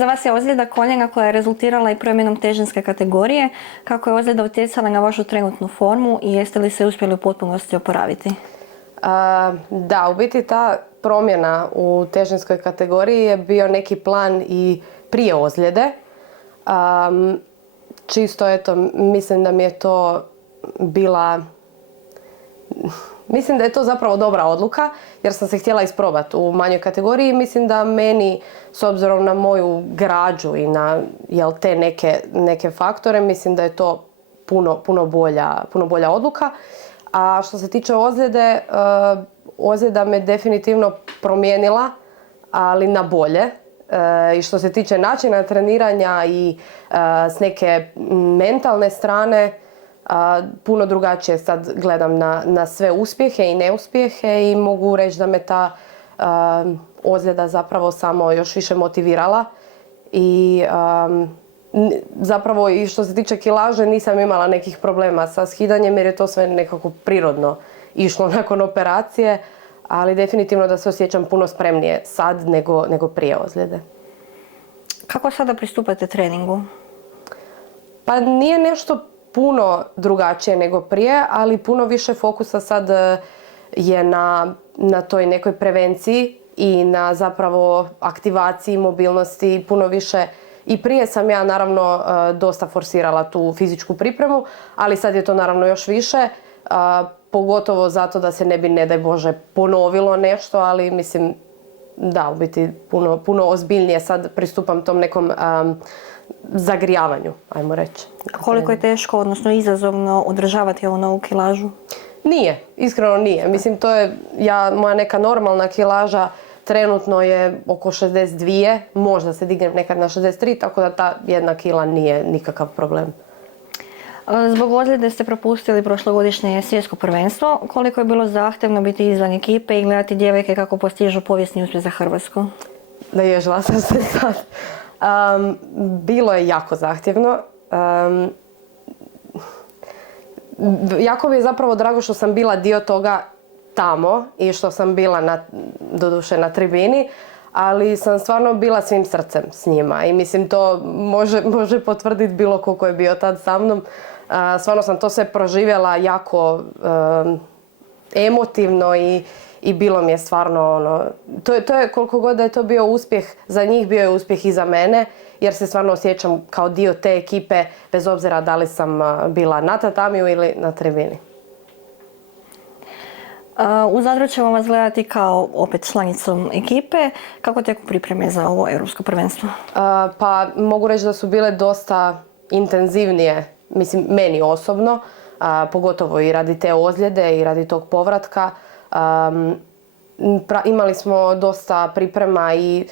Iza vas je ozljeda koljena koja je rezultirala i promjenom težinske kategorije. Kako je ozljeda utjecala na vašu trenutnu formu i jeste li se uspjeli u potpunosti oporaviti? Da, u biti ta promjena u težinskoj kategoriji je bio neki plan i prije ozljede. Čisto, eto, mislim da mi je to bila... Mislim da je to zapravo dobra odluka jer sam se htjela isprobati u manjoj kategoriji. Mislim da meni, s obzirom na moju građu i na te neke faktore, mislim da je to puno bolja odluka. A što se tiče ozljede, ozljeda me definitivno promijenila, ali na bolje. I što se tiče načina treniranja i s neke mentalne strane, puno drugačije sad gledam na sve uspjehe i neuspjehe i mogu reći da me ta ozljeda zapravo samo još više motivirala. I zapravo i što se tiče kilaže nisam imala nekih problema sa skidanjem jer je to sve nekako prirodno išlo nakon operacije, ali definitivno da se osjećam puno spremnije sad nego prije ozljede. Kako sada pristupate treningu? Pa nije nešto puno drugačije nego prije, ali puno više fokusa sad je na toj nekoj prevenciji i na zapravo aktivaciji, mobilnosti, puno više. I prije sam ja naravno dosta forsirala tu fizičku pripremu, ali sad je to naravno još više, pogotovo zato da se ne bi, ne daj Bože, ponovilo nešto, ali mislim da, u biti puno ozbiljnije sad pristupam tom nekom zagrijavanju, ajmo reći. Koliko je teško, odnosno izazovno održavati ovu novu kilažu? Nije, iskreno nije. Mislim, to je, moja neka normalna kilaža trenutno je oko 62, možda se dignem nekad na 63, tako da ta jedna kila nije nikakav problem. Zbog ozljede ste propustili prošlogodišnje svjetsko prvenstvo. Koliko je bilo zahtjevno biti izvan ekipe i gledati djevojke kako postižu povijesni uspjeh za Hrvatsku? Naježila sam se sad. Bilo je jako zahtjevno. Jako mi je zapravo drago što sam bila dio toga tamo i što sam bila doduše na tribini, ali sam stvarno bila svim srcem s njima i mislim to može potvrditi bilo ko je bio tad sa mnom. Stvarno sam to sve proživjela jako emotivno i bilo mi je stvarno to je koliko god da je to bio uspjeh za njih, bio je uspjeh i za mene jer se stvarno osjećam kao dio te ekipe bez obzira da li sam bila na tatamiju ili na tribini. U Zadru ćemo vas gledati kao opet članicom ekipe. Kako teku pripreme za ovo europsko prvenstvo? Pa mogu reći da su bile dosta intenzivnije, mislim meni osobno, pogotovo i radi te ozljede i radi tog povratka. Imali smo dosta priprema i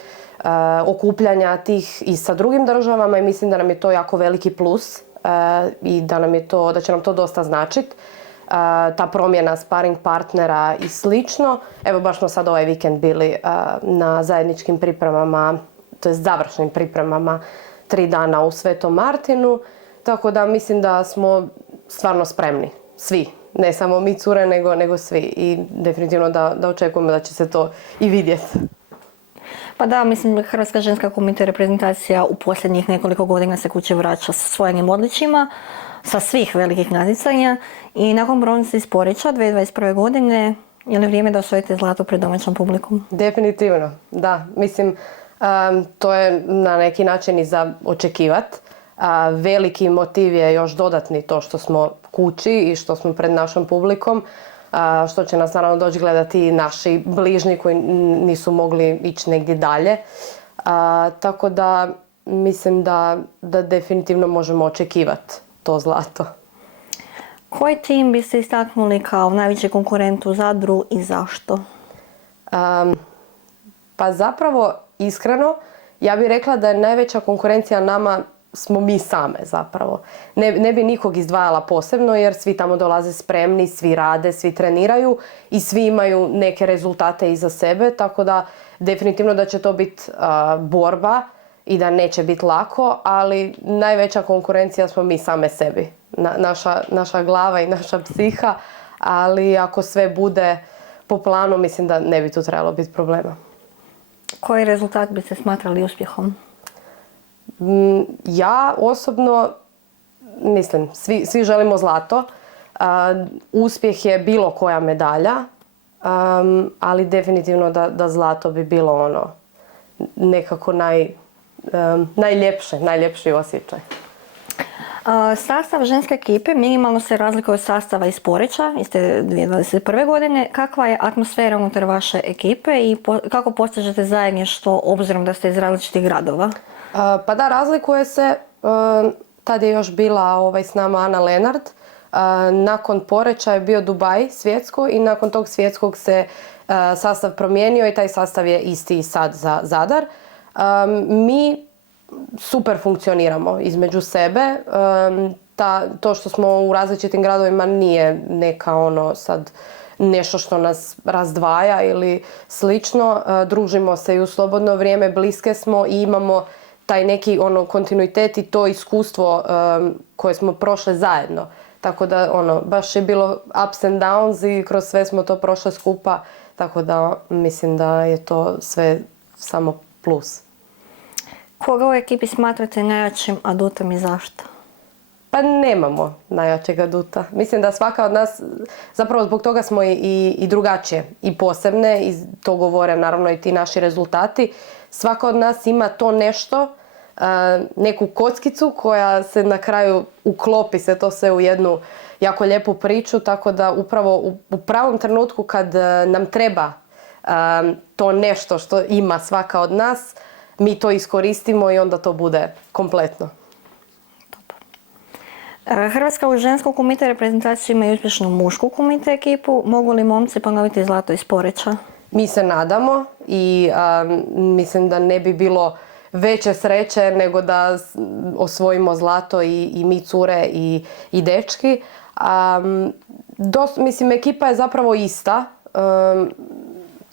okupljanja tih i sa drugim državama i mislim da nam je to jako veliki plus i da će nam to dosta značiti. Ta promjena sparing partnera i slično. Evo baš smo sad ovaj vikend bili na zajedničkim pripremama, to je završnim pripremama 3 dana u Svetom Martinu. Tako da mislim da smo stvarno spremni, svi. Ne samo mi cure, nego svi. I definitivno da očekujemo da će se to i vidjeti. Pa da, mislim, Hrvatska ženska komiteta reprezentacija u posljednjih nekoliko godina se kuće vraća sa svojim odličjima, sa svih velikih natjecanja i nakon bronze iz Poreča 2021. godine je li vrijeme da osvojite zlato pred domaćom publikom? Definitivno, da. Mislim, to je na neki način i za očekivati. Veliki motiv je još dodatni to što smo kući i što smo pred našom publikom, što će nas naravno doći gledati i naši bližnji koji nisu mogli ići negdje dalje. Tako da mislim da definitivno možemo očekivati to zlato. Koji tim biste istaknuli kao najveći konkurent u Zadru i zašto? Pa zapravo, iskreno, ja bih rekla da je najveća konkurencija nama smo mi same zapravo. Ne bi nikog izdvajala posebno jer svi tamo dolaze spremni, svi rade, svi treniraju i svi imaju neke rezultate iza sebe, tako da definitivno da će to biti borba i da neće biti lako, ali najveća konkurencija smo mi same sebi. Naša glava i naša psiha, ali ako sve bude po planu, mislim da ne bi tu trebalo biti problema. Koji rezultat biste smatrali uspjehom? Ja osobno mislim, svi želimo zlato. Uspjeh je bilo koja medalja, ali definitivno da zlato bi bilo ono nekako najljepši osjećaj. Sastav ženske ekipe minimalno se razlikuje od sastava iz Poreča, iz te 2021. godine. Kakva je atmosfera unutar vaše ekipe i kako postižete zajedništvo obzirom da ste iz različitih gradova? Pa da, razlikuje se. Tad je još bila s nama Ana Lenard. Nakon Poreča je bio Dubaj svjetsko i nakon tog svjetskog se sastav promijenio i taj sastav je isti sad za Zadar. Mi super funkcioniramo između sebe. To što smo u različitim gradovima nije neka sad nešto što nas razdvaja ili slično. Družimo se i u slobodno vrijeme, bliske smo i imamo taj neki kontinuitet i to iskustvo koje smo prošle zajedno. Tako da baš je bilo ups and downs i kroz sve smo to prošle skupa. Tako da mislim da je to sve samo plus. Koga u ekipi smatrate najjačim adutom i zašto? Pa nemamo najjačeg aduta. Mislim da svaka od nas, zapravo zbog toga smo i drugačije i posebne i to govore naravno i ti naši rezultati. Svaka od nas ima to nešto, neku kockicu koja se na kraju uklopi se to sve u jednu jako lijepu priču, tako da upravo u pravom trenutku kad nam treba to nešto što ima svaka od nas, mi to iskoristimo i onda to bude kompletno. Hrvatska u ženskom komite reprezentaciju ima i uspješnu mušku komite ekipu. Mogu li momci ponoviti zlato iz Poreča? Mi se nadamo i mislim da ne bi bilo veće sreće nego da osvojimo zlato i mi cure i dečki. Mislim, ekipa je zapravo ista.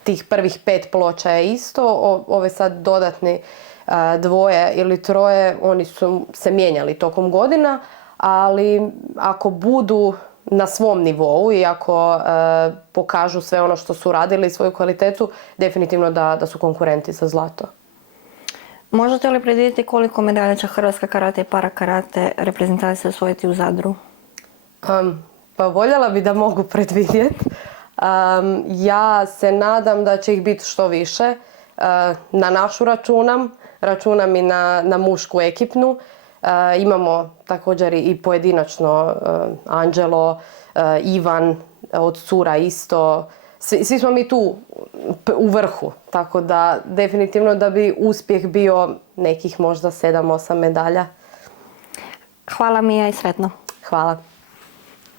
Tih prvih 5 ploča je isto. Ove sad dodatni 2 ili 3, oni su se mijenjali tokom godina. Ali ako budu na svom nivou i ako pokažu sve ono što su radili, svoju kvalitetu, definitivno da su konkurenti za zlato. Možete li predvidjeti koliko medalja će hrvatska karate i para karate reprezentacija osvojiti u Zadru? Pa voljela bi da mogu predvidjeti. Ja se nadam da će ih biti što više. Na našu računam i na mušku ekipnu. Imamo također i pojedinačno Anđelo, Ivan, od cura isto. Svi smo mi tu u vrhu, tako da definitivno da bi uspjeh bio nekih možda 7-8 medalja. Hvala Mija i sretno. Hvala.